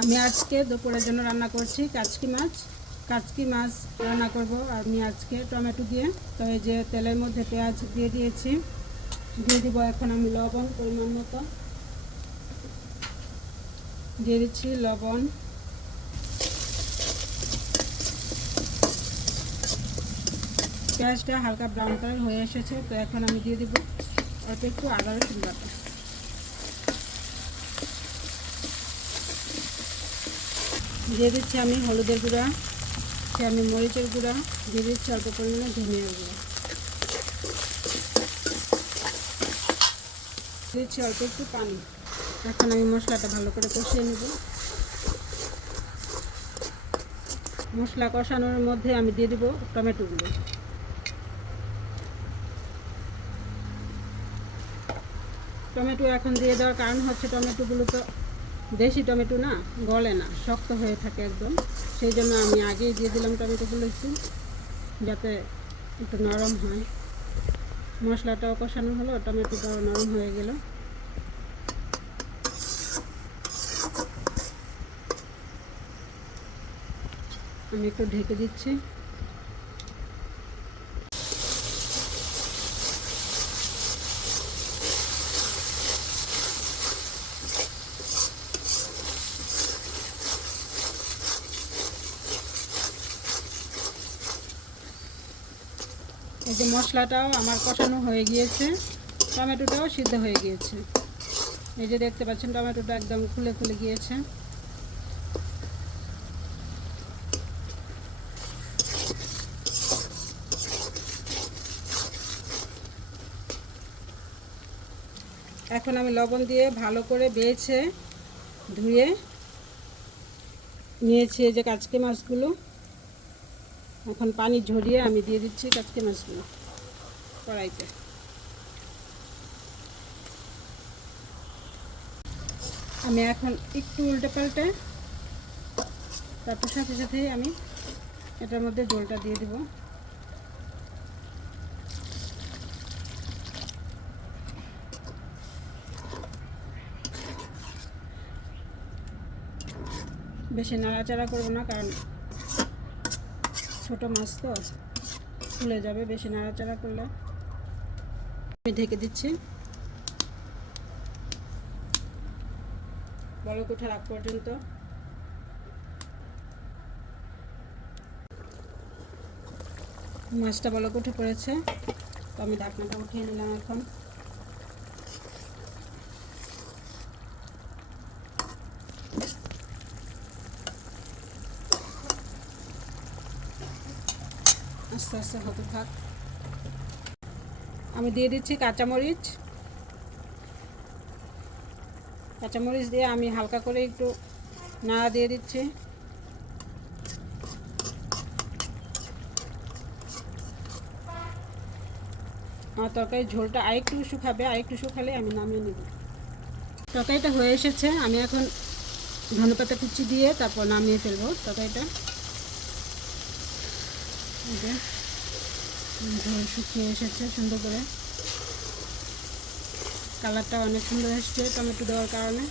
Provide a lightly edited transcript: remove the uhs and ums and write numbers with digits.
আমি আজকে দুপুরের জন্য রান্না করছি কাচকি মাছ রান্না করব। আমি আজকে টমেটো দিয়ে, তো এই যে তেলের মধ্যে পেঁয়াজ দিয়ে দিয়েছি, দিয়ে দিব এখন আমি লবণ পরিমাণ মতো দিয়ে দিচ্ছি লবণ। পেঁয়াজটা হালকা ব্রাউন কালার হয়ে এসেছে, তো এখন আমি দিয়ে দিব অল্প একটু আদা রসুন বাটা। দিয়ে দিচ্ছি আমি হলুদের গুঁড়া, আমি মরিচের গুঁড়া দিয়ে দিচ্ছি, অল্প পরিমাণে ধনিয়ার গুঁড়া দিচ্ছি, অল্প একটু পানি। এখন আমি মশলাটা ভালো করে কষিয়ে নেব। মশলা কষানোর মধ্যে আমি দিয়ে দেব টমেটোগুলো। টমেটো এখন দিয়ে দেওয়ার কারণ হচ্ছে টমেটোগুলো তো দেশি টমেটো না, গলে না, শক্ত হয়ে থাকে একদম, সেই জন্য আমি আগেই দিয়ে দিলাম টমেটোগুলো একটু, যাতে একটু নরম হয়। মশলাটাও কষানো হলো, টমেটোটাও নরম হয়ে গেল। আমি একটু ঢেকে দিচ্ছি। এই যে মশলাটাও আমার কষানো হয়ে গিয়েছে, টমেটোটাও সিদ্ধ হয়ে গিয়েছে। এই যে দেখতে পাচ্ছেন টমেটোটা একদম খুলে খুলে গিয়েছে। এখন আমি লবণ দিয়ে ভালো করে বেছে ধুয়ে নিয়েছি এই যে কাচকি মাছগুলো। এখন পানি ঝরিয়ে আমি দিয়ে দিচ্ছি কাচকি মাছগুলো কড়াইতে। আমি এখন একটু উল্টে পাল্টে তারপর সাথে সাথেই আমি এটার মধ্যে ঝোলটা দিয়ে দেব। বেশি নাড়াচাড়া করব না, কারণ ছোট মাছ তো ফুলে যাবে বেশি নাড়াচাড়া করলে। আমি ঢেকে দিচ্ছি বলক ওঠার আগ পর্যন্ত। মাছটা বলক উঠে পড়েছে, তো আমি ঢাকনাটা উঠিয়ে নিলাম। এখন আস্তে আস্তে হতে থাক। আমি দিয়ে দিচ্ছি কাঁচামরিচ দিয়ে আমি হালকা করে একটু নাড়া দিয়ে দিচ্ছি। আমার তরকারির ঝোলটা আরেকটু শুকালে আমি নামিয়ে নেব। তরকারিটা হয়ে এসেছে, আমি এখন ধনেপাতা কুচি দিয়ে তারপর নামিয়ে ফেলবো তরকারিটা। ঝোল শুকিয়ে এসেছে সুন্দর করে, কালারটা অনেক সুন্দর এসেছে টমেটো দেওয়ার কারণে।